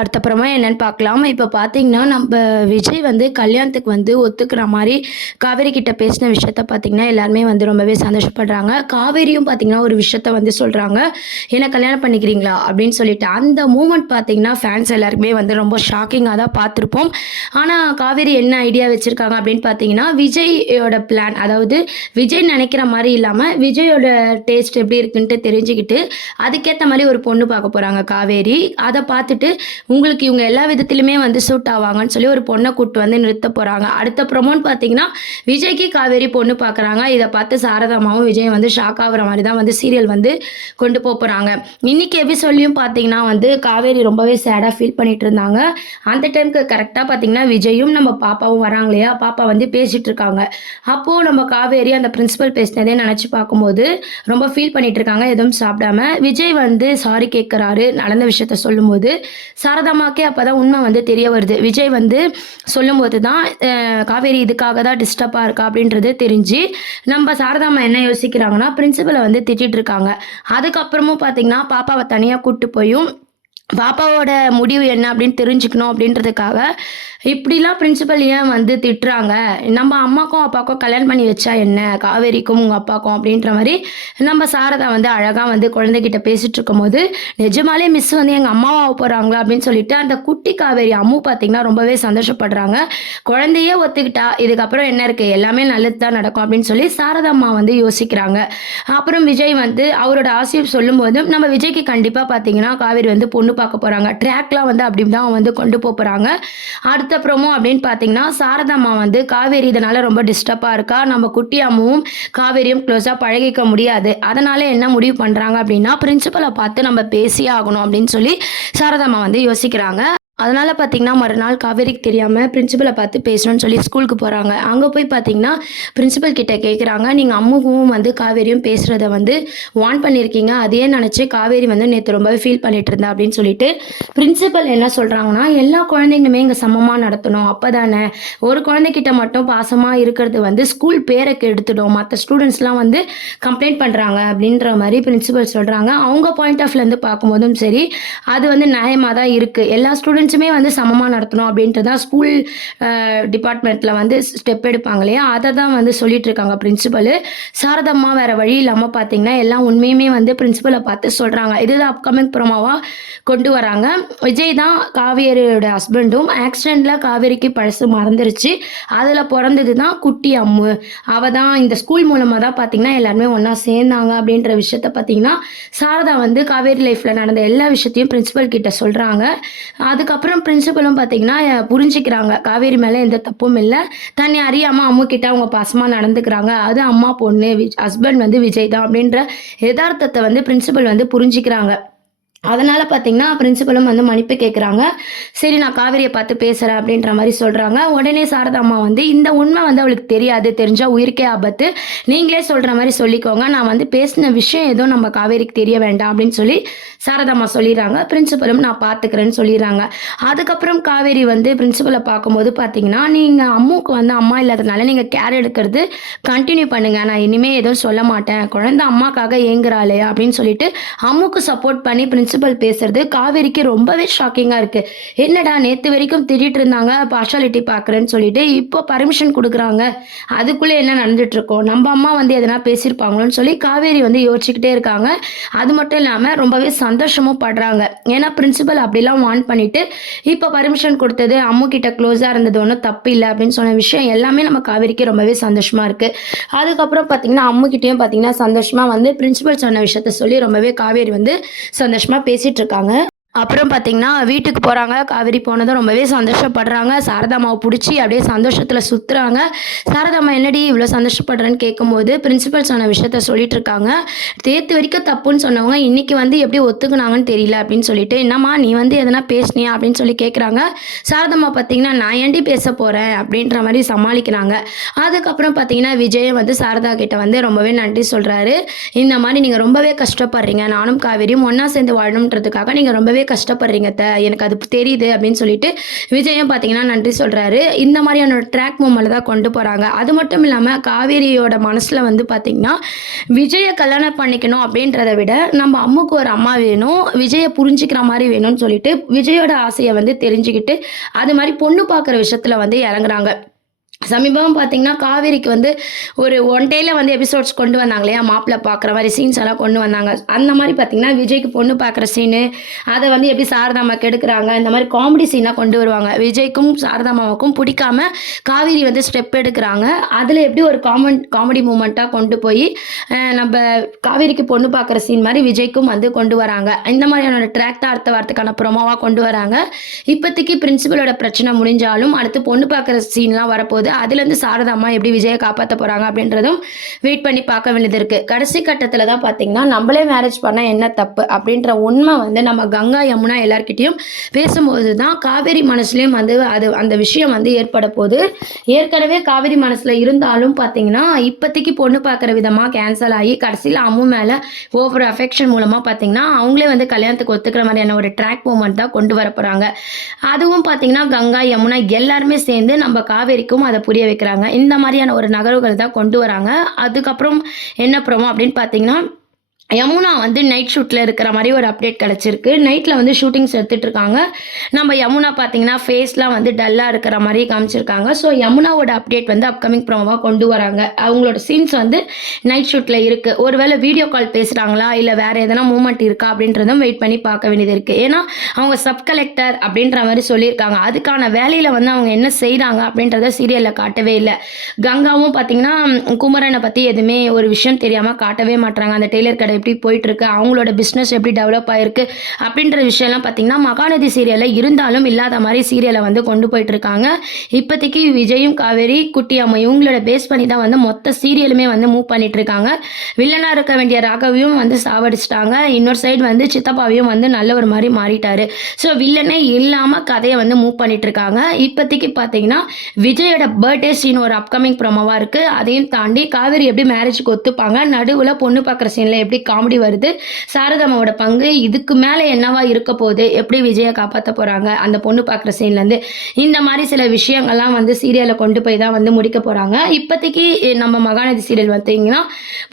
அடுத்தப்புறமா என்னன்னு பார்க்கலாம். இப்ப பார்த்தீங்கன்னா, நம்ப விஜய் வந்து கல்யாணத்துக்கு வந்து ஒத்துக்கிற மாரி காவேரி கிட்ட பேசின விஷயத்த பார்த்தீங்கன்னா, எல்லாருமே வந்து ரொம்பவே சந்தோஷப்படுறாங்க. காவேரியும் பார்த்தீங்கன்னா, ஒரு விஷயத்த வந்து சொல்றாங்க. "என்ன கல்யாணம் பண்ணிக்கிறீங்களா?" அப்படின்னு சொல்லிட்டு. அந்த மூமெண்ட் பார்த்தீங்கன்னா, ஃபேன்ஸ் எல்லாருக்குமே வந்து ரொம்ப ஷாக்கிங்கா தான் பார்த்துருப்போம். ஆனா, காவேரி என்ன ஐடியா வச்சிருக்காங்க அப்படின்னு பார்த்தீங்கன்னா, விஜய்யோட பிளான் அதாவது விஜய் நெனைக்கிற மாரி இல்லாம, விஜயோட டேஸ்ட் எப்படி இருக்குன்ட்டு தெரிஞ்சுக்கிட்டு, அதுக்கேத்த மாரி ஒரு பொண்ணு பார்க்க போறாங்க காவேரி. அத பார்த்துட்டு உங்களுக்கு இவங்க எல்லா விதத்திலுமே வந்து சூட் ஆவாங்கன்னு சொல்லி ஒரு பொண்ண கூட்டு வந்து நிறுத்த போறாங்க. அடுத்த ப்ரோமோன்னு பார்த்தீங்கன்னா, விஜய்க்கு காவேரி பொண்ணு பார்க்குறாங்க. இத பார்த்து சாரதாம்மாவும் விஜயும் வந்து ஷாக் ஆகுற மாரி தான் வந்து சீரியல் வந்து கொண்டு போறாங்க. இன்னைக்கு எபிசோட்லயும் பார்த்தீங்கன்னா வந்து காவேரி ரொம்பவே சேடா ஃபீல் பண்ணிட்டு இருந்தாங்க. அந்த டைம்க்கு கரெக்ட்டா பார்த்தீங்கன்னா, விஜயும் நம்ம பாப்பாவும் வராங்க இல்லையா? பாப்பா வந்து பேசிட்டு இருக்காங்க. அப்போ நம்ம காவேரி அந்த பிரின்சிபல் பேசினதே நெனச்சு பார்க்கும்போது, ரொம்ப ஃபீல் பண்ணிட்டு இருக்காங்க. எதுவும் சாப்பிடாம. விஜய் வந்து சாரி கேட்கறாரு. நடந்த விஷயத்த சொல்லும்போது, சாரதாம்மாக்கே அப்பதான் உண்மை வந்து தெரிய வருது. விஜய் வந்து சொல்லும்போது தான் காவேரி இதுக்காக தான் டிஸ்டர்பா இருக்கா அப்படின்றது தெரிஞ்சு, நம்ம சாரதாம்மா என்ன யோசிக்கிறாங்கன்னா, பிரின்சிபல வந்து திட்டிட்டு இருக்காங்க. அதுக்கப்புறமும் பார்த்தீங்கன்னா, பாப்பாவ தனியா கூட்டு போயும் பாப்பாவோட முடிவு என்ன அப்படின்னு தெரிஞ்சுக்கணும் அப்படின்றதுக்காக, இப்படிலாம் பிரின்சிபல் ஏன் வந்து திட்டுறாங்க? நம்ம அம்மாக்கும், அப்பாவுக்கும் கல்யாணம் பண்ணி வச்சா என்ன? காவேரிக்கும் உங்க அப்பாக்கும் அப்படின்ற மாரி நம்ம சாரதா வந்து அழகா வந்து குழந்தைகிட்ட பேசிட்டு இருக்கும்போது, நிஜமாலே மிஸ் வந்து எங்க அம்மாவா ஆகப்போறாங்களா? அப்படின்னு சொல்லிட்டு அந்த குட்டி காவேரி அம்மு பார்த்தீங்கன்னா, ரொம்பவே சந்தோஷப்படுறாங்க. குழந்தையே ஒத்துக்கிட்டா, இதுக்கப்புறம் என்ன இருக்கு? எல்லாமே நல்லது தான் நடக்கும் அப்படின்னு சொல்லி சாரதா அம்மா வந்து யோசிக்கிறாங்க. அப்புறம் விஜய் வந்து அவரோட ஆசைய சொல்லும்போது, நம்ம விஜய்க்கு கண்டிப்பா பார்த்தீங்கன்னா, காவேரி வந்து பொண்ணு பார்க்க போறாங்க. ட்ராக்லாம் வந்து அப்படி தான் வந்து கொண்டு போறாங்க. அடுத்த ப்ரோமோ அப்படின்னு பார்த்தீங்கன்னா, சாரதா அம்மா வந்து காவேரி இதனால ரொம்ப டிஸ்டர்பா இருக்கா. நம்ம குட்டி அம்முவும் காவேரியும் க்ளோஸா பழகிக்க முடியாது. அதனால என்ன முடிவு பண்றாங்க அப்படின்னா, பிரின்சிபல பார்த்து நம்ம பேசியே ஆகணும் அப்படின்னு சொல்லி சாரதா அம்மா வந்து யோசிக்கிறாங்க. அதனால பார்த்தீங்கன்னா, மறுநாள் காவேரிக்கு தெரியாம பிரின்சிபல பார்த்து பேசணும்னு சொல்லி ஸ்கூலுக்கு போறாங்க. அங்க போய் பார்த்தீங்கன்னா, பிரின்சிபல் கிட்ட கேட்குறாங்க, "நீங்க அம்முவும் வந்து காவேரியும் பேசுறத வந்து வார்ன் பண்ணியிருக்கீங்க. அதையே நெனச்சு காவேரி வந்து நேத்து ரொம்பவே ஃபீல் பண்ணிட்டு இருந்தா" அப்படின்னு சொல்லிட்டு, பிரின்சிபல் என்ன சொல்றாங்கன்னா, "எல்லா குழந்தைங்களுமே இங்க சமமா நடத்தணும். அப்பதானே ஒரு குழந்தைகிட்ட மட்டும் பாசமா இருக்கிறது வந்து ஸ்கூல் பேர கெடுத்துடும். மத்த ஸ்டூடண்ட்ஸ்லாம் வந்து கம்ப்ளைண்ட் பண்றாங்க" அப்படின்ற மாரி பிரின்சிபல் சொல்றாங்க. அவங்க பாயிண்ட் ஆஃப் வியூலருந்து பார்க்கும்போதும் சரி, அது வந்து நியாயமா தான் இருக்கு. எல்லா ஸ்டூடண்ட்ஸுமே வந்து சமமா நடத்தணும் அப்படின்ட்டு தான் ஸ்கூல் டிபார்ட்மெண்ட்ல வந்து ஸ்டெப் எடுப்பாங்க இல்லையா? அத தான் வந்து சொல்லிட்டு இருக்காங்க பிரின்சிபலு. சாரதம்மா வேற வழி இல்லாம பார்த்தீங்கன்னா, எல்லா உண்மையுமே வந்து பிரின்சிபல பார்த்து சொல்றாங்க. இதுதான் அப்கமிங் ப்ரோமோவா கொண்டு வராங்க. விஜய் தான் காவேரியோட ஹஸ்பண்டும். ஆக்சிடென்ட்ல காவேரிக்கு பழசு மறந்துருச்சு. அதுல பொறந்தது தான் குட்டி அம்மு. அவ தான் இந்த ஸ்கூல் மூலமா தான் பார்த்தீங்கன்னா, எல்லாருமே ஒண்ணா சேர்ந்தாங்க அப்படின்ற விஷயத்த பார்த்தீங்கன்னா, சாரதா வந்து காவேரி லைஃப்ல நடந்த எல்லா விஷயத்தையும் பிரின்சிபல் கிட்ட சொல்றாங்க. அதுக்கப்புறம் பிரின்சிபலும் பார்த்தீங்கன்னா, புரிஞ்சுக்கிறாங்க. காவேரி மேல எந்த தப்பும் இல்ல. தன்னை அறியாம அம்மு கிட்ட அவங்க பாசமா நடந்துக்கிறாங்க. அது அம்மா, பொண்ணு, ஹஸ்பண்ட் வந்து விஜய் தான் அப்படின்ற எதார்த்தத்த வந்து பிரின்சிபல் வந்து புரிஞ்சுக்கிறாங்க. அதனால பார்த்தீங்கன்னா, பிரின்சிபலும் வந்து மன்னிப்பு கேட்குறாங்க. சரி நான் காவேரிய பார்த்து பேசுறேன் அப்படின்ற மாரி சொல்றாங்க. உடனே சாரதா அம்மா வந்து இந்த உண்மை வந்து அவளுக்கு தெரியாது. தெரிஞ்சா உயிருக்கே ஆபத்து. நீங்களே சொல்ற மாரி சொல்லிக்கோங்க. நான் வந்து பேசின விஷயம் எதுவும் நம்ம காவேரிக்கு தெரிய வேண்டாம் அப்படின்னு சொல்லி சாரதா அம்மா சொல்லிர்றாங்க. பிரின்சிபலும் நான் பார்த்துக்கிறேன்னு சொல்லிர்றாங்க. அதுக்கப்புறம் காவேரி வந்து பிரின்சிபல பார்க்கும்போது பார்த்தீங்கன்னா, நீங்க அம்முக்கு வந்து அம்மா இல்லாதனால நீங்க கேர் எடுக்கிறது கன்டின்யூ பண்ணுங்க. நான் இனிமே எதுவும் சொல்ல மாட்டேன். குழந்தை அம்மாக்காக ஏங்குறாளே அப்படின்னு சொல்லிட்டு அம்முக்கு சப்போர்ட் பண்ணி பிரின்சிபல் பேசுறது காவேரிக்கு ரொம்பவே ஷாக்கிங்கா இருக்கு. என்னடா நேத்து வரைக்கும் திட்டிட்டு இருந்தாங்க, பார்ஷாலிட்டி பார்க்குறேன்னு சொல்லிட்டு, இப்போ பர்மிஷன் குடுக்குறாங்க. அதுக்குள்ள என்ன நடந்துட்டு இருக்கும்? நம்ம அம்மா வந்து எதனா பேசியிருப்பாங்களோன்னு சொல்லி காவேரி வந்து யோசிச்சுக்கிட்டே இருக்காங்க. அது மட்டும் இல்லாம ரொம்பவே சந்தோஷமும் படுறாங்க. ஏன்னா பிரின்சிபல் அப்படிலாம் வார்ன் பண்ணிட்டு, இப்போ பர்மிஷன் குடுத்தது அம்மு கிட்ட க்ளோஸா இருந்தது ஒண்ணும் தப்பு இல்ல அப்படின்னு சொன்ன விஷயம் எல்லாமே நம்ம காவேரிக்கு ரொம்பவே சந்தோஷமா இருக்கு. அதுக்கப்புறம் பார்த்தீங்கன்னா, அம்முகிட்டயும் பார்த்தீங்கன்னா சந்தோஷமா வந்து பிரின்சிபல் சொன்ன விஷயத்த சொல்லி ரொம்பவே காவேரி வந்து சந்தோஷமா பேசிட்டு இருக்காங்க. அப்புறம் பார்த்தீங்கன்னா, வீட்டுக்கு போறாங்க. காவேரி போனதும் ரொம்பவே சந்தோஷப்படுறாங்க. சாரதாம்மாவ புடிச்சு அப்படியே சந்தோஷத்துல சுத்துறாங்க. சாரதாம்மா என்னடி இவ்ளோ சந்தோஷப்படுறேன்னு கேட்கும்போது, பிரின்சிபல் சொன்ன விஷயத்த சொல்லிட்டு இருக்காங்க. நேத்து வரைக்கும் தப்புன்னு சொன்னவங்க, இன்னைக்கு வந்து எப்படி ஒத்துக்குனாங்கன்னு தெரியல அப்படின்னு சொல்லிட்டு, என்னம்மா நீ வந்து எதனா பேசினியா அப்படின்னு சொல்லி கேட்குறாங்க. சாரதாம்மா பார்த்தீங்கன்னா, நான் ஏன்டி பேச போறேன் அப்படின்ற மாரி சமாளிக்கிறாங்க. அதுக்கப்புறம் பார்த்தீங்கன்னா, விஜயும் வந்து சாரதா கிட்ட வந்து ரொம்பவே நன்றி சொல்றாரு. இந்த மாரி நீங்க ரொம்பவே கஷ்டப்படுறீங்க. நானும் காவேரியும் ஒண்ணா சேர்ந்து வாழணும்ன்றதுக்காக நீங்க ரொம்பவே கஷ்டப்படுறீங்க எனக்கு அது தெரியுது அப்படின்னு சொல்லிட்டு விஜயும் பார்த்தீங்கன்னா நன்றி சொல்கிறாரு. இந்த மாதிரியான ட்ராக் மூமெண்ட்டில் தான் கொண்டு போகிறாங்க. அது மட்டும் இல்லாமல் காவேரியோட மனசில் வந்து பார்த்தீங்கன்னா விஜயை கல்யாணம் பண்ணிக்கணும் அப்படின்றத விட நம்ம அம்முக்கு ஒரு அம்மா வேணும், விஜயை புரிஞ்சுக்கிற மாதிரி வேணும்னு சொல்லிட்டு விஜயோட ஆசையை வந்து தெரிஞ்சுக்கிட்டு அது மாதிரி பொண்ணு பார்க்குற விஷயத்தில் வந்து இறங்குறாங்க. சமீபம் பார்த்தீங்கன்னா, காவேரிக்கு வந்து ஒரு ஒன் டேல வந்து எபிசோட்ஸ் கொண்டு வந்தாங்க இல்லையா? மாப்பிள பார்க்குற மாரி சீன்ஸ் எல்லாம் கொண்டு வந்தாங்க. அந்த மாரி பார்த்தீங்கன்னா, விஜய்க்கு பொண்ணு பார்க்குற சீனு, அத வந்து எப்படி சாரதாம்மாக்கு எடுக்குறாங்க, இந்த மாரி காமெடி சீனா கொண்டு வருவாங்க. விஜய்க்கும் சாரதாம்மாவுக்கும் பிடிக்காம காவேரி வந்து ஸ்டெப் எடுக்குறாங்க. அதில எப்படி ஒரு காமெடி மூமெண்ட்டா கொண்டு போய் நம்ப காவேரிக்கு பொண்ணு பார்க்குற சீன் மாரி விஜய்க்கும் வந்து கொண்டு வராங்க. இந்த மாதிரியான ட்ராக் தான் அடுத்த வாரத்துக்கான ப்ரோமோவா கொண்டு வராங்க. இப்போதைக்கு பிரின்சிபலோட பிரச்சனை முடிஞ்சாலும், அடுத்து பொண்ணு பார்க்குற சீன்லாம் வரப்போகுது. அதுலேருந்து சாரதாம்மா எப்படி விஜயை காப்பாற்ற போகிறாங்க அப்படின்றதும் வெயிட் பண்ணி பார்க்க வேண்டியது இருக்குது. கடைசி கட்டத்தில் தான் பார்த்தீங்கன்னா நம்மளே மேரேஜ் பண்ணால் என்ன தப்பு அப்படின்ற உண்மை வந்து நம்ம கங்கா யமுனா எல்லார்கிட்டையும் பேசும்போது தான் காவேரி மனசுலேயும் வந்து அந்த விஷயம் வந்து ஏற்பட போகுது. ஏற்கனவே காவேரி மனசில் இருந்தாலும் பார்த்தீங்கன்னா இப்போதைக்கு பொண்ணு பார்க்குற விதமாக கேன்சல் ஆகி கடைசியில் அம்மு மேலே ஓவர் அஃபெக்ஷன் மூலமாக பார்த்தீங்கன்னா அவங்களே வந்து கல்யாணத்துக்கு ஒத்துக்கிற மாதிரியான ஒரு ட்ராக் மூமெண்ட் தான் கொண்டு வர போகிறாங்க. அதுவும் பார்த்தீங்கன்னா கங்கா யமுனா எல்லாருமே சேர்ந்து நம்ம காவேரிக்கும் அதை புரிய வைக்கிறாங்க. இந்த மாதிரியான ஒரு நகர்வுகள் தான் கொண்டு வராங்க. அதுக்கப்புறம் என்ன ப்ரோமோ அப்படின்னு பார்த்தீங்கன்னா யமுனா வந்து நைட் ஷூட்டில் இருக்கிற மாதிரி ஒரு அப்டேட் கிடச்சிருக்கு. நைட்டில் வந்து ஷூட்டிங்ஸ் எடுத்துகிட்டு இருக்காங்க. நம்ம யமுனா பார்த்தீங்கன்னா ஃபேஸ்லாம் வந்து டல்லாக இருக்கிற மாதிரி காமிச்சிருக்காங்க. ஸோ யமுனாவோட அப்டேட் வந்து அப்கமிங் ப்ரோமோவாக கொண்டு வராங்க. அவங்களோட சீன்ஸ் வந்து நைட் ஷூட்டில் இருக்குது. ஒருவேளை வீடியோ கால் பேசுகிறாங்களா இல்லை வேறு எதனா மூமெண்ட் இருக்கா அப்படின்றதும் வெயிட் பண்ணி பார்க்க வேண்டியது இருக்குது. ஏன்னா அவங்க சப் கலெக்டர் அப்படின்ற மாதிரி சொல்லியிருக்காங்க. அதுக்கான வேலையில் வந்து அவங்க என்ன செய்கிறாங்க அப்படின்றத சீரியலில் காட்டவே இல்லை. கங்காவும் பார்த்தீங்கன்னா குமரனை பற்றி எதுவுமே ஒரு விஷயம் தெரியாமல் காட்டவே மாட்டாங்க. அந்த டெய்லர் கடை எப்படி போயிட்டுருக்கு, அவங்களோட பிஸ்னஸ் எப்படி டெவலப் ஆகிருக்கு அப்படின்ற விஷயம்லாம் பார்த்தீங்கன்னா மகாநதி சீரியலில் இருந்தாலும் இல்லாத மாதிரி சீரியலை வந்து கொண்டு போயிட்டுருக்காங்க. இப்போதைக்கு விஜயும் காவேரி குட்டி அம்மா இவங்களோட பேஸ் பண்ணி தான் வந்து மொத்த சீரியலுமே வந்து மூவ் பண்ணிட்டு இருக்காங்க. வில்லனாக இருக்க வேண்டிய ராகவியும் வந்து சாவடிச்சிட்டாங்க. இன்னொரு சைடு வந்து சித்தப்பாவையும் வந்து நல்ல ஒரு மாதிரி மாறிட்டாரு. ஸோ வில்லனே இல்லாமல் கதையை வந்து மூவ் பண்ணிட்டு இருக்காங்க. இப்போதைக்கு பார்த்தீங்கன்னா விஜயோட பர்த்டே சீன் ஒரு அப்கமிங் ப்ரோமோவாக இருக்குது. அதையும் தாண்டி காவேரி எப்படி மேரேஜுக்கு ஒத்துப்பாங்க, நடுவில் பொண்ணு பார்க்குற சீனில் எப்படி காமெடி வருது, சாரதாமாவோட பங்கு இதுக்கு மேலே என்னவா இருக்க போகுது, எப்படி விஜயை காப்பாற்ற போகிறாங்க அந்த பொண்ணு பார்க்குற சீன்லேருந்து, இந்த மாதிரி சில விஷயங்கள்லாம் வந்து சீரியலில் கொண்டு போய் தான் வந்து முடிக்க போகிறாங்க. இப்போதைக்கு நம்ம மகாநதி சீரியல் பார்த்தீங்கன்னா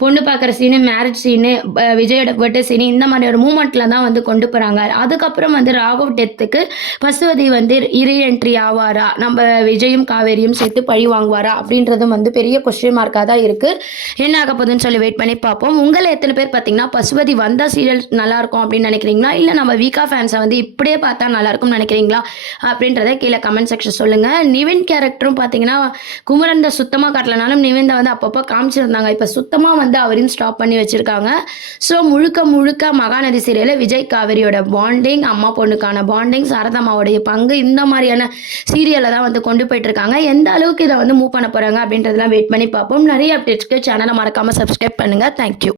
பொண்ணு பார்க்குற சீனு, மேரேஜ் சீனு, விஜயோட பர்த்டே சீனு இந்த மாதிரி ஒரு மூமெண்ட்டில் தான் வந்து கொண்டு போகிறாங்க. அதுக்கப்புறம் வந்து ராகவ் டெத்துக்கு பசுவதி வந்து ரீஎன்ட்ரி ஆவாரா, நம்ம விஜயும் காவேரியும் சேர்த்து பழி வாங்குவாரா அப்படின்றதும் வந்து பெரிய கொஸ்டின் மார்க்காக தான் இருக்குது. என்ன ஆக போகுதுன்னு சொல்லி வெயிட் பண்ணி பார்ப்போம். உங்களை எத்தனை பேர் பார்த்தீங்கன்னா பசுபதி வந்தால் சீரியல் நல்லாயிருக்கும் அப்படின்னு நினைக்கிறீங்களா, இல்லை நம்ம வீக்கா ஃபேன்ஸை வந்து இப்படியே பார்த்தா நல்லாயிருக்கும்னு நினைக்கிறீங்களா அப்படின்றத கீழே கமெண்ட் செக்ஷன் சொல்லுங்கள். நிவின் கேரக்டரும் பார்த்தீங்கன்னா குமரன் சுத்தமாக காட்டலனாலும் நிவின் வந்து அப்பப்போ காமிச்சிருந்தாங்க. இப்போ சுத்தமாக வந்து அவரையும் ஸ்டாப் பண்ணி வச்சுருக்காங்க. ஸோ முழுக்க மகாநதி சீரியலில் விஜய் காவேரியோட பாண்டிங், அம்மா பொண்ணுக்கான பாண்டிங், சாரதாமாவோடைய பங்கு இந்த மாதிரியான சீரியலை தான் வந்து கொண்டு போயிட்டுருக்காங்க. எந்த அளவுக்கு இதை வந்து மூவ் பண்ண போகிறாங்க அப்படின்றதெல்லாம் வெயிட் பண்ணி பார்ப்போம். நிறைய அப்டேட்ஸ்க்கு சேனலை மறக்காமல் சப்ஸ்கிரைப் பண்ணுங்கள். தேங்க்யூ.